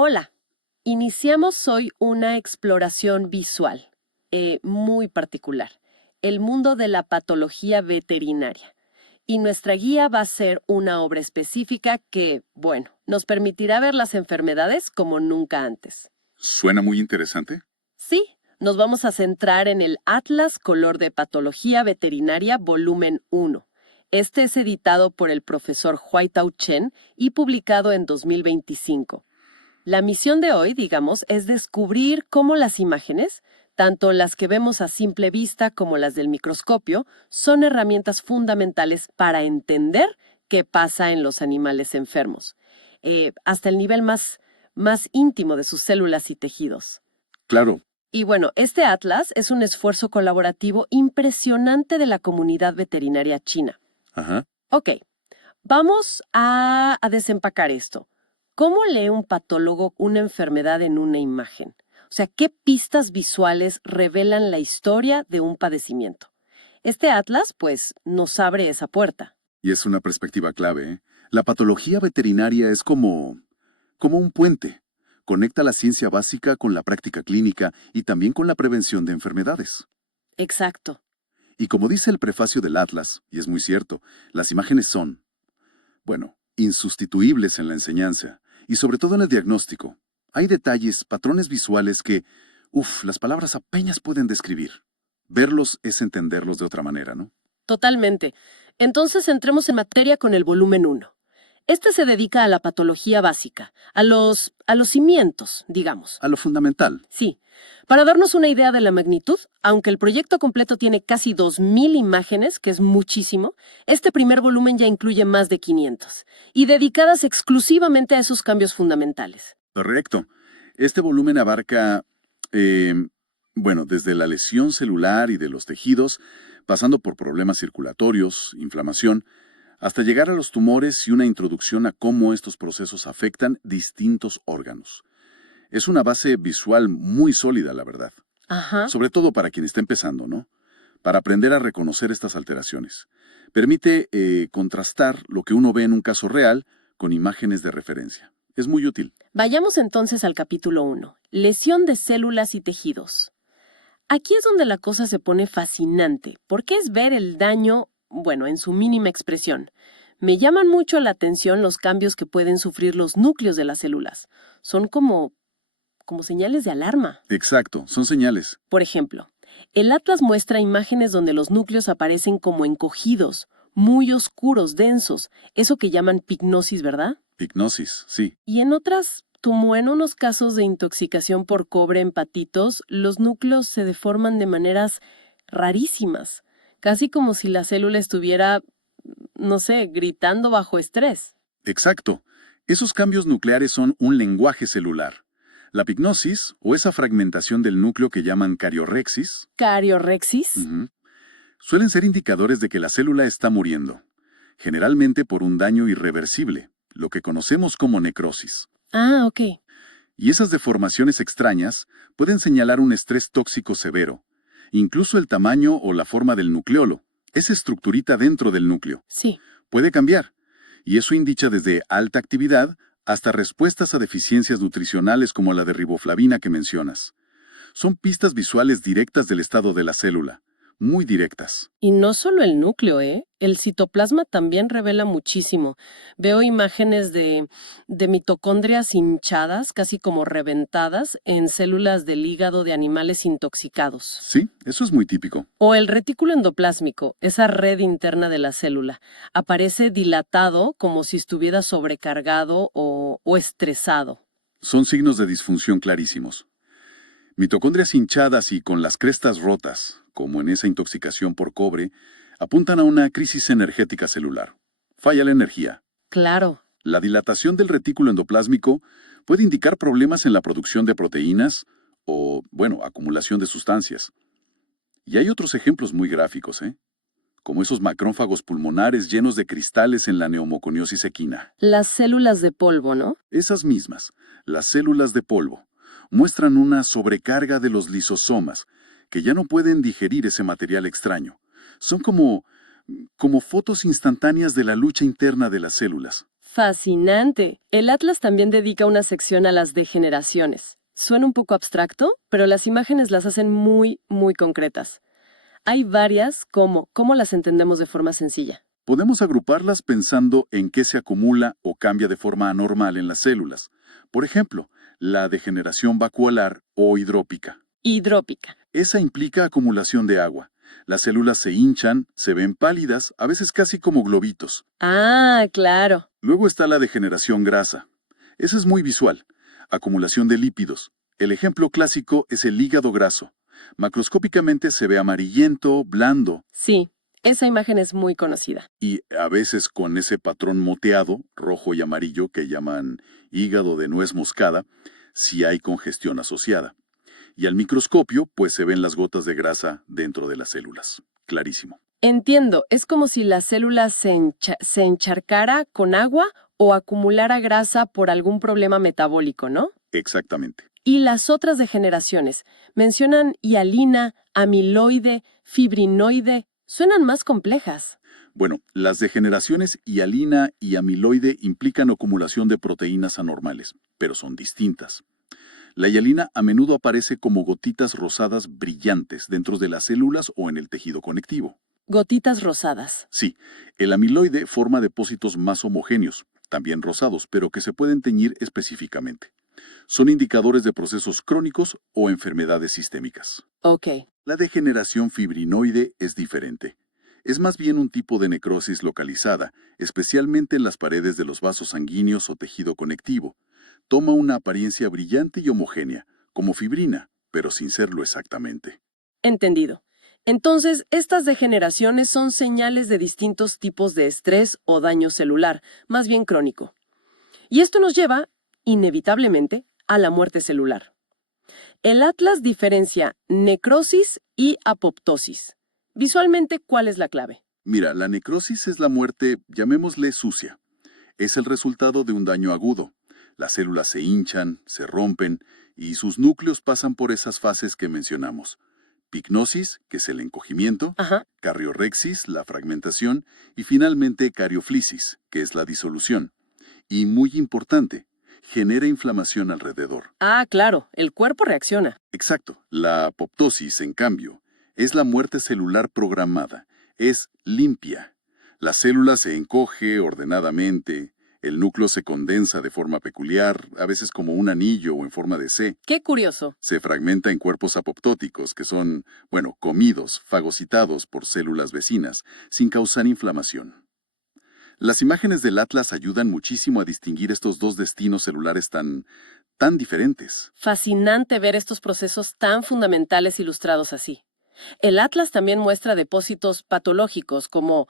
Hola, iniciamos hoy una exploración visual, muy particular, el mundo de la patología veterinaria. Y nuestra guía va a ser una obra específica que, bueno, nos permitirá ver las enfermedades como nunca antes. Suena muy interesante. Sí, nos vamos a centrar en el Atlas Color de Patología Veterinaria Volumen 1. Este es editado por el profesor Huaitao Chen y publicado en 2025. La misión de hoy, digamos, es descubrir cómo las imágenes, tanto las que vemos a simple vista como las del microscopio, son herramientas fundamentales para entender qué pasa en los animales enfermos, hasta el nivel más íntimo de sus células y tejidos. Claro. Y bueno, este atlas es un esfuerzo colaborativo impresionante de la comunidad veterinaria china. Ajá. Ok, vamos a desempacar esto. ¿Cómo lee un patólogo una enfermedad en una imagen? O sea, ¿qué pistas visuales revelan la historia de un padecimiento? Este atlas, pues, nos abre esa puerta. Y es una perspectiva clave, ¿eh? La patología veterinaria es como un puente. Conecta la ciencia básica con la práctica clínica y también con la prevención de enfermedades. Exacto. Y como dice el prefacio del Atlas, y es muy cierto, las imágenes son, bueno, insustituibles en la enseñanza y sobre todo en el diagnóstico. Hay detalles, patrones visuales que, las palabras apenas pueden describir. Verlos es entenderlos de otra manera, ¿no? Totalmente. Entonces entremos en materia con el volumen 1. Este se dedica a la patología básica, a los cimientos, digamos. A lo fundamental. Sí. Para darnos una idea de la magnitud, aunque el proyecto completo tiene casi 2.000 imágenes, que es muchísimo, este primer volumen ya incluye más de 500, y dedicadas exclusivamente a esos cambios fundamentales. Correcto. Este volumen abarca, eh, desde la lesión celular y de los tejidos, pasando por problemas circulatorios, inflamación, hasta llegar a los tumores y una introducción a cómo estos procesos afectan distintos órganos. Es una base visual muy sólida, la verdad. Ajá. Sobre todo para quien está empezando, ¿no? Para aprender a reconocer estas alteraciones. Permite contrastar lo que uno ve en un caso real con imágenes de referencia. Es muy útil. Vayamos entonces al capítulo 1, lesión de células y tejidos. Aquí es donde la cosa se pone fascinante, porque es ver el daño, bueno, en su mínima expresión. Me llaman mucho la atención los cambios que pueden sufrir los núcleos de las células. Son como señales de alarma. Exacto, son señales. Por ejemplo, el atlas muestra imágenes donde los núcleos aparecen como encogidos, muy oscuros, densos, eso que llaman pignosis, ¿verdad? Hipnosis, sí. Y en otras, como en unos casos de intoxicación por cobre en patitos, los núcleos se deforman de maneras rarísimas, casi como si la célula estuviera, no sé, gritando bajo estrés. Exacto. Esos cambios nucleares son un lenguaje celular. La pignosis, o esa fragmentación del núcleo que llaman cariorrexis, Cariorrexis. suelen ser indicadores de que la célula está muriendo, generalmente por un daño irreversible, lo que conocemos como necrosis. Ah, ok. Y esas deformaciones extrañas pueden señalar un estrés tóxico severo, incluso el tamaño o la forma del nucleolo, esa estructurita dentro del núcleo. Sí. Puede cambiar, y eso indica desde alta actividad hasta respuestas a deficiencias nutricionales como la de riboflavina que mencionas. Son pistas visuales directas del estado de la célula, muy directas. Y no solo el núcleo, ¿eh? El citoplasma también revela muchísimo. Veo imágenes de mitocondrias hinchadas, casi como reventadas, en células del hígado de animales intoxicados. Sí, eso es muy típico. O el retículo endoplásmico, esa red interna de la célula, aparece dilatado como si estuviera sobrecargado o estresado. Son signos de disfunción clarísimos. Mitocondrias hinchadas y con las crestas rotas, como en esa intoxicación por cobre, apuntan a una crisis energética celular. Falla la energía. Claro. La dilatación del retículo endoplásmico puede indicar problemas en la producción de proteínas o, acumulación de sustancias. Y hay otros ejemplos muy gráficos, como esos macrófagos pulmonares llenos de cristales en la neumoconiosis equina. Las células de polvo, ¿no? Esas mismas, las células de polvo, muestran una sobrecarga de los lisosomas, que ya no pueden digerir ese material extraño. Son como fotos instantáneas de la lucha interna de las células. Fascinante. El Atlas también dedica una sección a las degeneraciones. Suena un poco abstracto, pero las imágenes las hacen muy, muy concretas. Hay varias, ¿cómo las entendemos de forma sencilla? Podemos agruparlas pensando en qué se acumula o cambia de forma anormal en las células. Por ejemplo, la degeneración vacuolar o hidrópica. Hidrópica. Esa implica acumulación de agua. Las células se hinchan, se ven pálidas, a veces casi como globitos. Ah, claro. Luego está la degeneración grasa. Esa es muy visual. Acumulación de lípidos. El ejemplo clásico es el hígado graso. Macroscópicamente se ve amarillento, blando, Sí, esa imagen es muy conocida. y a veces con ese patrón moteado, rojo y amarillo, que llaman hígado de nuez moscada, si hay congestión asociada. Y al microscopio, pues se ven las gotas de grasa dentro de las células. Clarísimo. Entiendo, es como si la célula se encharcara con agua o acumulara grasa por algún problema metabólico, ¿no? Exactamente. Y las otras degeneraciones, mencionan hialina, amiloide, fibrinoide, suenan más complejas. Bueno, las degeneraciones hialina y amiloide implican acumulación de proteínas anormales, pero son distintas. La hialina a menudo aparece como gotitas rosadas brillantes dentro de las células o en el tejido conectivo. Gotitas rosadas. Sí, el amiloide forma depósitos más homogéneos, también rosados, pero que se pueden teñir específicamente. Son indicadores de procesos crónicos o enfermedades sistémicas. Ok. La degeneración fibrinoide es diferente. Es más bien un tipo de necrosis localizada, especialmente en las paredes de los vasos sanguíneos o tejido conectivo. Toma una apariencia brillante y homogénea, como fibrina, pero sin serlo exactamente. Entendido. Entonces, estas degeneraciones son señales de distintos tipos de estrés o daño celular, más bien crónico. Y esto nos lleva, inevitablemente, a la muerte celular. El Atlas diferencia necrosis y apoptosis. Visualmente, ¿cuál es la clave? Mira, la necrosis es la muerte, llamémosle sucia. Es el resultado de un daño agudo. Las células se hinchan, se rompen, y sus núcleos pasan por esas fases que mencionamos. Pignosis, que es el encogimiento, Ajá. cariorrexis, la fragmentación, y finalmente carioflisis, que es la disolución. Y muy importante, genera inflamación alrededor. Ah, claro, el cuerpo reacciona. Exacto. La apoptosis, en cambio, es la muerte celular programada. Es limpia. La célula se encoge ordenadamente, el núcleo se condensa de forma peculiar, a veces como un anillo o en forma de C. Qué curioso. Se fragmenta en cuerpos apoptóticos, que son, comidos, fagocitados por células vecinas, sin causar inflamación. Las imágenes del Atlas ayudan muchísimo a distinguir estos dos destinos celulares tan diferentes. Fascinante ver estos procesos tan fundamentales ilustrados así. El Atlas también muestra depósitos patológicos como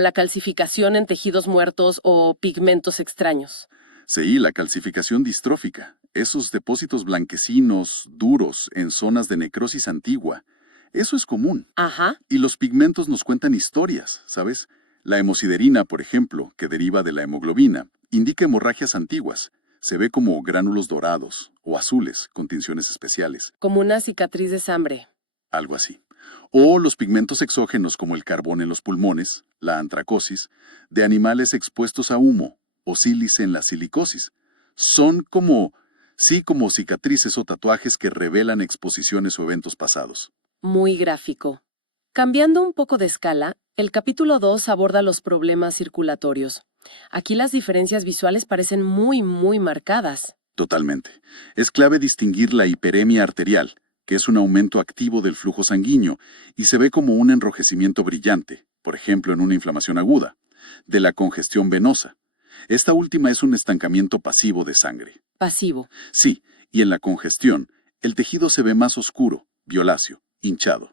la calcificación en tejidos muertos o pigmentos extraños. Sí, la calcificación distrófica, esos depósitos blanquecinos, duros, en zonas de necrosis antigua. Eso es común. Ajá. Y los pigmentos nos cuentan historias, ¿sabes? La hemosiderina, por ejemplo, que deriva de la hemoglobina, indica hemorragias antiguas. Se ve como gránulos dorados o azules con tinciones especiales, Como una cicatriz de sangre. algo así. O los pigmentos exógenos como el carbón en los pulmones, la antracosis, de animales expuestos a humo o sílice en la silicosis. Son como cicatrices o tatuajes que revelan exposiciones o eventos pasados. Muy gráfico. Cambiando un poco de escala, el capítulo 2 aborda los problemas circulatorios. Aquí las diferencias visuales parecen muy, muy marcadas. Totalmente. Es clave distinguir la hiperemia arterial, que es un aumento activo del flujo sanguíneo, y se ve como un enrojecimiento brillante, por ejemplo en una inflamación aguda, de la congestión venosa. Esta última es un estancamiento pasivo de sangre. Pasivo. Sí, y en la congestión, el tejido se ve más oscuro, violáceo, hinchado,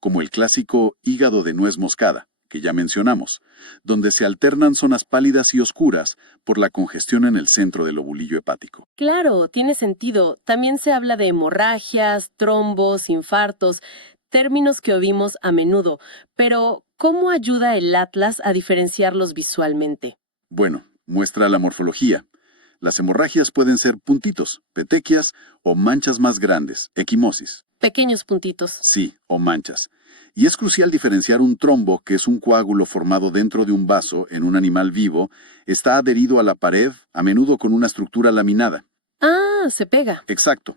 como el clásico hígado de nuez moscada, que ya mencionamos, donde se alternan zonas pálidas y oscuras por la congestión en el centro del lobulillo hepático. Claro, tiene sentido. También se habla de hemorragias, trombos, infartos, términos que oímos a menudo. Pero, ¿cómo ayuda el Atlas a diferenciarlos visualmente? Bueno, muestra la morfología. Las hemorragias pueden ser puntitos, petequias o manchas más grandes, equimosis. Pequeños puntitos. Sí, o manchas. Y es crucial diferenciar un trombo, que es un coágulo formado dentro de un vaso en un animal vivo, está adherido a la pared, a menudo con una estructura laminada. Ah, se pega. Exacto.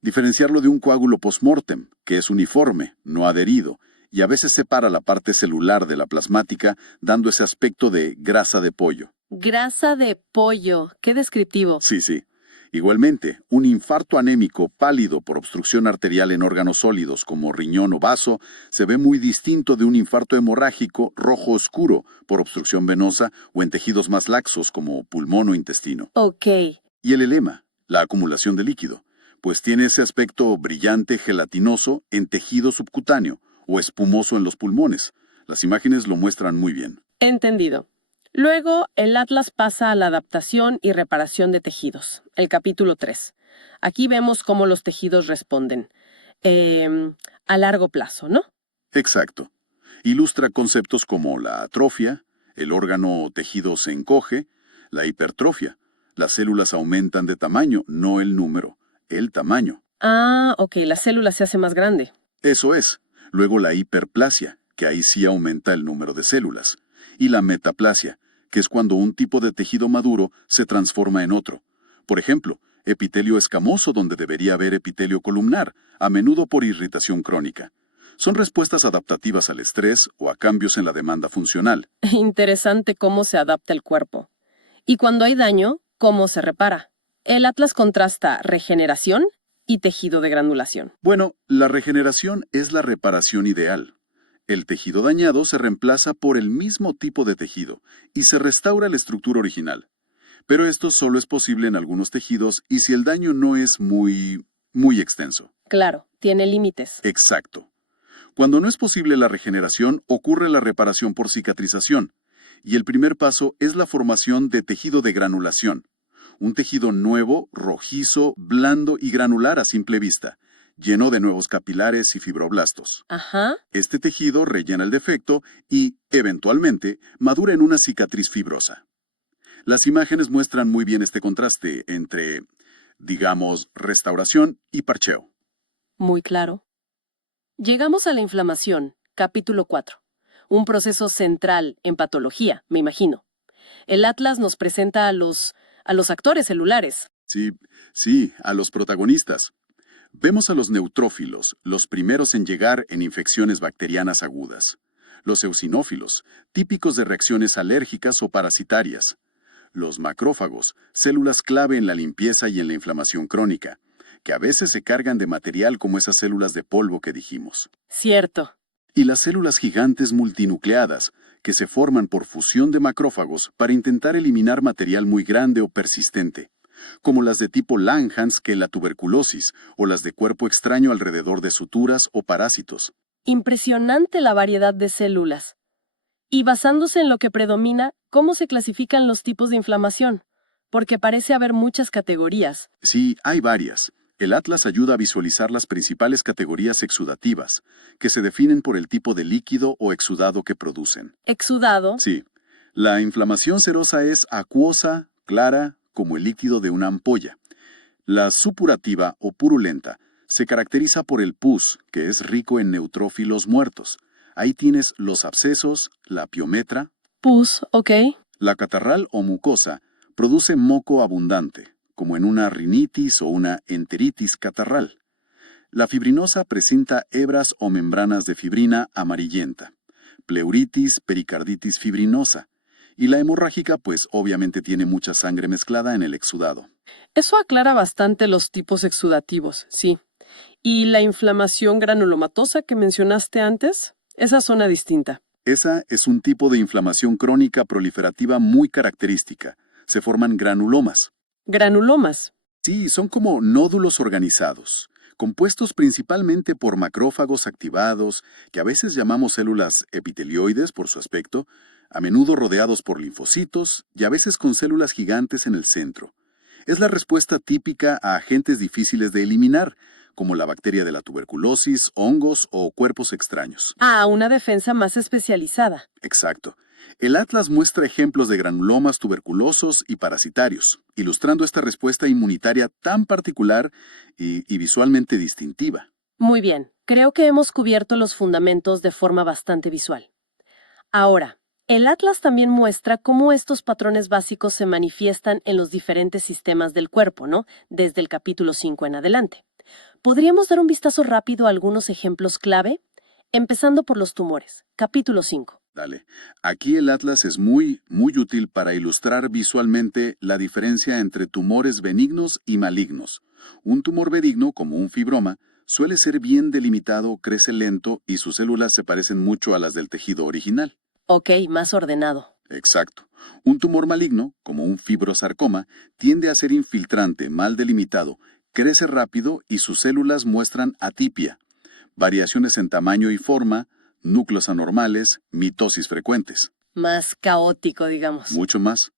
Diferenciarlo de un coágulo postmortem, que es uniforme, no adherido, y a veces separa la parte celular de la plasmática, dando ese aspecto de grasa de pollo. Grasa de pollo. Qué descriptivo. Sí, sí. Igualmente, un infarto anémico pálido por obstrucción arterial en órganos sólidos como riñón o vaso se ve muy distinto de un infarto hemorrágico rojo oscuro por obstrucción venosa o en tejidos más laxos como pulmón o intestino. Ok. Y el edema, la acumulación de líquido, pues tiene ese aspecto brillante gelatinoso en tejido subcutáneo o espumoso en los pulmones. Las imágenes lo muestran muy bien. Entendido. Luego, el atlas pasa a la adaptación y reparación de tejidos, el capítulo 3. Aquí vemos cómo los tejidos responden. A largo plazo, ¿no? Exacto. Ilustra conceptos como la atrofia, el órgano o tejido se encoge, la hipertrofia. Las células aumentan de tamaño, no el número, el tamaño. Ah, ok, la célula se hace más grande. Eso es. Luego la hiperplasia, que ahí sí aumenta el número de células. Y la metaplasia, que es cuando un tipo de tejido maduro se transforma en otro. Por ejemplo, epitelio escamoso donde debería haber epitelio columnar, a menudo por irritación crónica. Son respuestas adaptativas al estrés o a cambios en la demanda funcional. Interesante cómo se adapta el cuerpo. Y cuando hay daño, ¿cómo se repara? El atlas contrasta regeneración y tejido de granulación. Bueno, la regeneración es la reparación ideal. El tejido dañado se reemplaza por el mismo tipo de tejido y se restaura la estructura original. Pero esto solo es posible en algunos tejidos y si el daño no es muy extenso. Claro, tiene límites. Exacto. Cuando no es posible la regeneración, ocurre la reparación por cicatrización. Y el primer paso es la formación de tejido de granulación. Un tejido nuevo, rojizo, blando y granular a simple vista, lleno de nuevos capilares y fibroblastos. Ajá. Este tejido rellena el defecto y, eventualmente, madura en una cicatriz fibrosa. Las imágenes muestran muy bien este contraste entre, digamos, restauración y parcheo. Muy claro. Llegamos a la inflamación, capítulo 4. Un proceso central en patología, me imagino. El atlas nos presenta a los actores celulares. Sí, a los protagonistas. Vemos a los neutrófilos, los primeros en llegar en infecciones bacterianas agudas. Los eosinófilos, típicos de reacciones alérgicas o parasitarias. Los macrófagos, células clave en la limpieza y en la inflamación crónica, que a veces se cargan de material como esas células de polvo que dijimos. Cierto. Y las células gigantes multinucleadas, que se forman por fusión de macrófagos para intentar eliminar material muy grande o persistente, como las de tipo Langhans que la tuberculosis o las de cuerpo extraño alrededor de suturas o parásitos. Impresionante la variedad de células. Y basándose en lo que predomina, ¿cómo se clasifican los tipos de inflamación? Porque parece haber muchas categorías. Sí, hay varias. El atlas ayuda a visualizar las principales categorías exudativas, que se definen por el tipo de líquido o exudado que producen. Exudado. Sí, la inflamación serosa es acuosa, clara, como el líquido de una ampolla. La supurativa o purulenta se caracteriza por el pus, que es rico en neutrófilos muertos. Ahí tienes los abscesos, la piometra. Pus, ok. La catarral o mucosa produce moco abundante, como en una rinitis o una enteritis catarral. La fibrinosa presenta hebras o membranas de fibrina amarillenta, pleuritis, pericarditis fibrinosa. Y la hemorrágica, pues obviamente tiene mucha sangre mezclada en el exudado. Eso aclara bastante los tipos exudativos, sí. ¿Y la inflamación granulomatosa que mencionaste antes? Esa zona distinta. Esa es un tipo de inflamación crónica proliferativa muy característica. Se forman granulomas. Granulomas. Sí, son como nódulos organizados, compuestos principalmente por macrófagos activados, que a veces llamamos células epitelioides por su aspecto, a menudo rodeados por linfocitos y a veces con células gigantes en el centro. Es la respuesta típica a agentes difíciles de eliminar, como la bacteria de la tuberculosis, hongos o cuerpos extraños. Ah, una defensa más especializada. Exacto. El atlas muestra ejemplos de granulomas tuberculosos y parasitarios, ilustrando esta respuesta inmunitaria tan particular y visualmente distintiva. Muy bien, creo que hemos cubierto los fundamentos de forma bastante visual. Ahora, el atlas también muestra cómo estos patrones básicos se manifiestan en los diferentes sistemas del cuerpo, ¿no? Desde el capítulo 5 en adelante. ¿Podríamos dar un vistazo rápido a algunos ejemplos clave? Empezando por los tumores. Capítulo 5. Dale. Aquí el atlas es muy útil para ilustrar visualmente la diferencia entre tumores benignos y malignos. Un tumor benigno, como un fibroma, suele ser bien delimitado, crece lento y sus células se parecen mucho a las del tejido original. Ok, más ordenado. Exacto. Un tumor maligno, como un fibrosarcoma, tiende a ser infiltrante, mal delimitado, crece rápido y sus células muestran atipia, variaciones en tamaño y forma, núcleos anormales, mitosis frecuentes. Más caótico, digamos. Mucho más.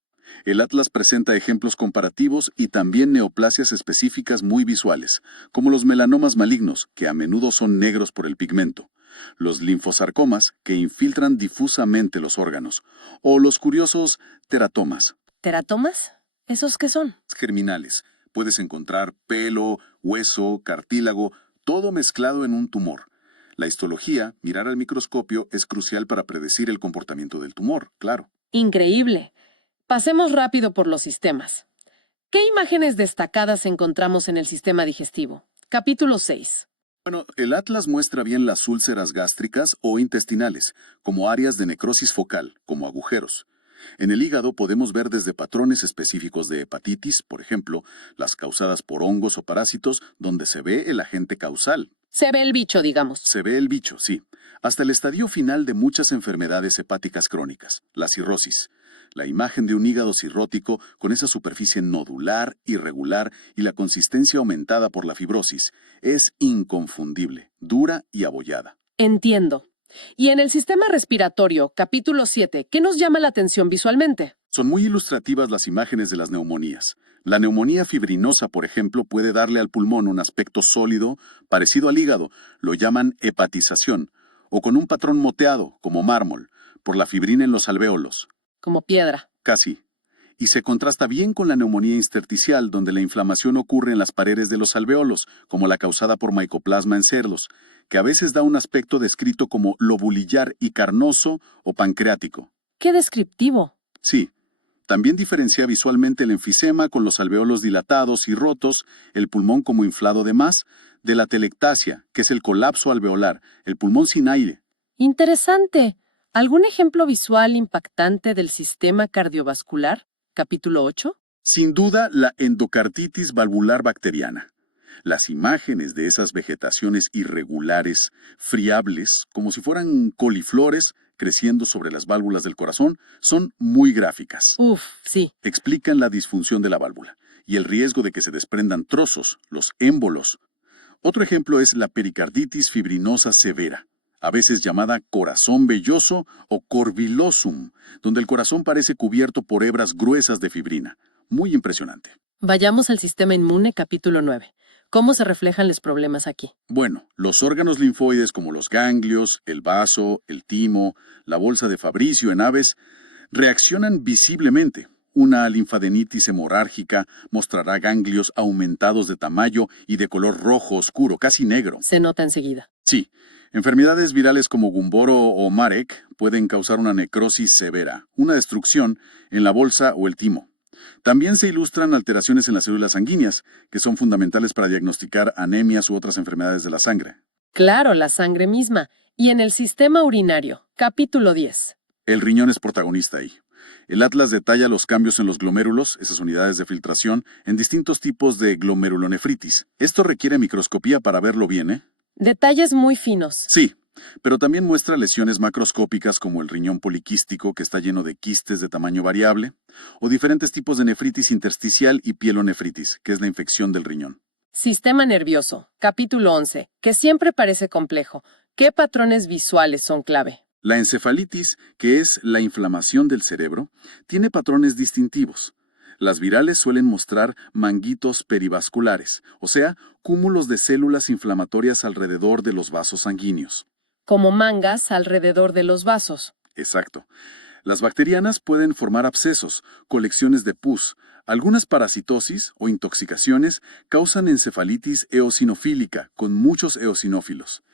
El atlas presenta ejemplos comparativos y también neoplasias específicas muy visuales, como los melanomas malignos, que a menudo son negros por el pigmento, los linfosarcomas, que infiltran difusamente los órganos, o los curiosos teratomas. ¿Teratomas? ¿Esos qué son? Germinales. Puedes encontrar pelo, hueso, cartílago, todo mezclado en un tumor. La histología, mirar al microscopio, es crucial para predecir el comportamiento del tumor, claro. Increíble. Pasemos rápido por los sistemas. ¿Qué imágenes destacadas encontramos en el sistema digestivo? Capítulo 6. Bueno, el atlas muestra bien las úlceras gástricas o intestinales, como áreas de necrosis focal, como agujeros. En el hígado podemos ver desde patrones específicos de hepatitis, por ejemplo, las causadas por hongos o parásitos, donde se ve el agente causal. Se ve el bicho, digamos. Se ve el bicho, sí, hasta el estadio final de muchas enfermedades hepáticas crónicas, la cirrosis. La imagen de un hígado cirrótico con esa superficie nodular, irregular y la consistencia aumentada por la fibrosis es inconfundible, dura y abollada. Entiendo. Y en el sistema respiratorio, capítulo 7, ¿qué nos llama la atención visualmente? Son muy ilustrativas las imágenes de las neumonías. La neumonía fibrinosa, por ejemplo, puede darle al pulmón un aspecto sólido, parecido al hígado, lo llaman hepatización, o con un patrón moteado, como mármol, por la fibrina en los alvéolos. Como piedra. Casi. Y se contrasta bien con la neumonía intersticial, donde la inflamación ocurre en las paredes de los alvéolos, como la causada por Mycoplasma en cerdos, que a veces da un aspecto descrito como lobulillar y carnoso o pancreático. ¡Qué descriptivo! Sí. También diferencia visualmente el enfisema con los alvéolos dilatados y rotos, el pulmón como inflado de más, de la telectasia, que es el colapso alveolar, el pulmón sin aire. Interesante. ¿Algún ejemplo visual impactante del sistema cardiovascular? Capítulo 8. Sin duda, la endocarditis valvular bacteriana. Las imágenes de esas vegetaciones irregulares, friables, como si fueran coliflores creciendo sobre las válvulas del corazón, son muy gráficas. Uf, sí. Explican la disfunción de la válvula y el riesgo de que se desprendan trozos, los émbolos. Otro ejemplo es la pericarditis fibrinosa severa, a veces llamada corazón velloso o corvilosum, donde el corazón parece cubierto por hebras gruesas de fibrina. Muy impresionante. Vayamos al sistema inmune, capítulo 9. ¿Cómo se reflejan los problemas aquí? Bueno, los órganos linfoides como los ganglios, el vaso, el timo, la bolsa de Fabricio en aves, reaccionan visiblemente. Una linfadenitis hemorrágica mostrará ganglios aumentados de tamaño y de color rojo oscuro, casi negro. Se nota enseguida. Sí, enfermedades virales como Gumboro o Marek pueden causar una necrosis severa, una destrucción en la bolsa o el timo. También se ilustran alteraciones en las células sanguíneas, que son fundamentales para diagnosticar anemias u otras enfermedades de la sangre. Claro, la sangre misma. Y en el sistema urinario, capítulo 10. El riñón es protagonista ahí. El atlas detalla los cambios en los glomérulos, esas unidades de filtración, en distintos tipos de glomerulonefritis. Esto requiere microscopía para verlo bien, ¿eh? Detalles muy finos. Sí, pero también muestra lesiones macroscópicas como el riñón poliquístico, que está lleno de quistes de tamaño variable, o diferentes tipos de nefritis intersticial y pielonefritis, que es la infección del riñón. Sistema nervioso, capítulo 11, que siempre parece complejo. ¿Qué patrones visuales son clave? La encefalitis, que es la inflamación del cerebro, tiene patrones distintivos. Las virales suelen mostrar manguitos perivasculares, o sea, cúmulos de células inflamatorias alrededor de los vasos sanguíneos. Como mangas alrededor de los vasos. Exacto. Las bacterianas pueden formar abscesos, colecciones de pus. Algunas parasitosis o intoxicaciones causan encefalitis eosinofílica con muchos eosinófilos.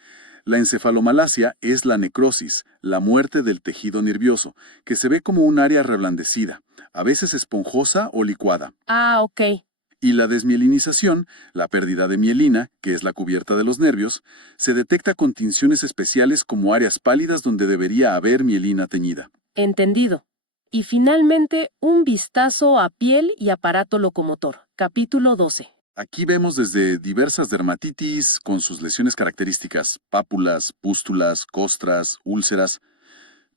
La encefalomalacia es la necrosis, la muerte del tejido nervioso, que se ve como un área reblandecida, a veces esponjosa o licuada. Ah, ok. Y la desmielinización, la pérdida de mielina, que es la cubierta de los nervios, se detecta con tinciones especiales como áreas pálidas donde debería haber mielina teñida. Entendido. Y finalmente, un vistazo a piel y aparato locomotor. Capítulo 12. Aquí vemos desde diversas dermatitis con sus lesiones características, pápulas, pústulas, costras, úlceras,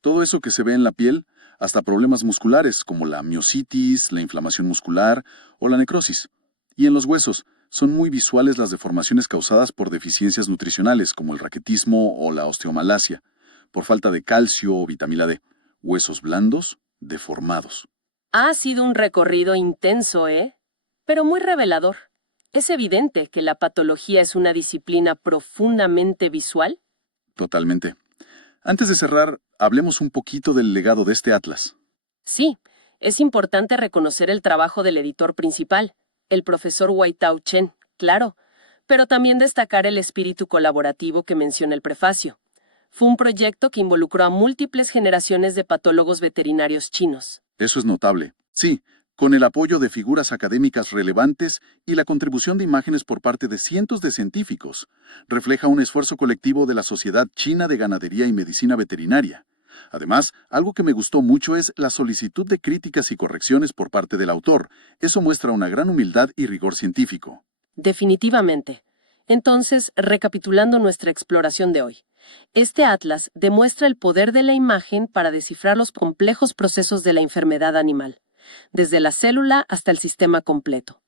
todo eso que se ve en la piel, hasta problemas musculares como la miositis, la inflamación muscular o la necrosis. Y en los huesos, son muy visuales las deformaciones causadas por deficiencias nutricionales como el raquitismo o la osteomalacia, por falta de calcio o vitamina D. Huesos blandos, deformados. Ha sido un recorrido intenso, ¿eh? Pero muy revelador. Es evidente que la patología es una disciplina profundamente visual. Totalmente. Antes de cerrar, hablemos un poquito del legado de este atlas. Sí, es importante reconocer el trabajo del editor principal, el profesor Wai-Tao Chen, claro, pero también destacar el espíritu colaborativo que menciona el prefacio. Fue un proyecto que involucró a múltiples generaciones de patólogos veterinarios chinos. Eso es notable. Sí, con el apoyo de figuras académicas relevantes y la contribución de imágenes por parte de cientos de científicos, refleja un esfuerzo colectivo de la Sociedad China de Ganadería y Medicina Veterinaria. Además, algo que me gustó mucho es la solicitud de críticas y correcciones por parte del autor. Eso muestra una gran humildad y rigor científico. Definitivamente. Entonces, recapitulando nuestra exploración de hoy, este atlas demuestra el poder de la imagen para descifrar los complejos procesos de la enfermedad animal, desde la célula hasta el sistema completo.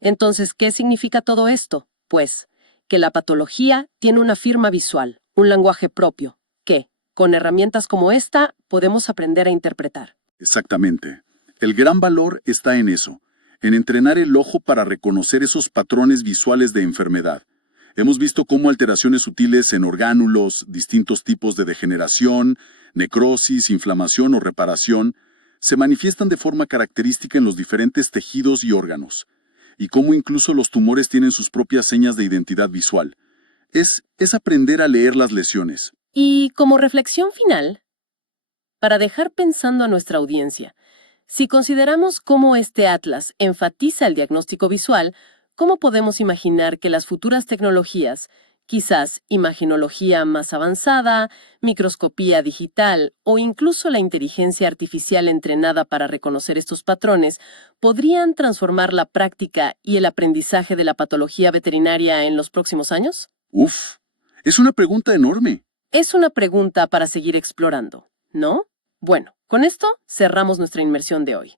Entonces, ¿qué significa todo esto? Pues, que la patología tiene una firma visual, un lenguaje propio, que, con herramientas como esta, podemos aprender a interpretar. Exactamente. El gran valor está en eso, en entrenar el ojo para reconocer esos patrones visuales de enfermedad. Hemos visto cómo alteraciones sutiles en orgánulos, distintos tipos de degeneración, necrosis, inflamación o reparación, se manifiestan de forma característica en los diferentes tejidos y órganos, y cómo incluso los tumores tienen sus propias señas de identidad visual. Es aprender a leer las lesiones. Y como reflexión final, para dejar pensando a nuestra audiencia, si consideramos cómo este atlas enfatiza el diagnóstico visual, ¿cómo podemos imaginar que las futuras tecnologías, quizás imagenología más avanzada, microscopía digital o incluso la inteligencia artificial entrenada para reconocer estos patrones, podrían transformar la práctica y el aprendizaje de la patología veterinaria en los próximos años? Uf, es una pregunta enorme. Es una pregunta para seguir explorando, ¿no? Bueno, con esto cerramos nuestra inmersión de hoy.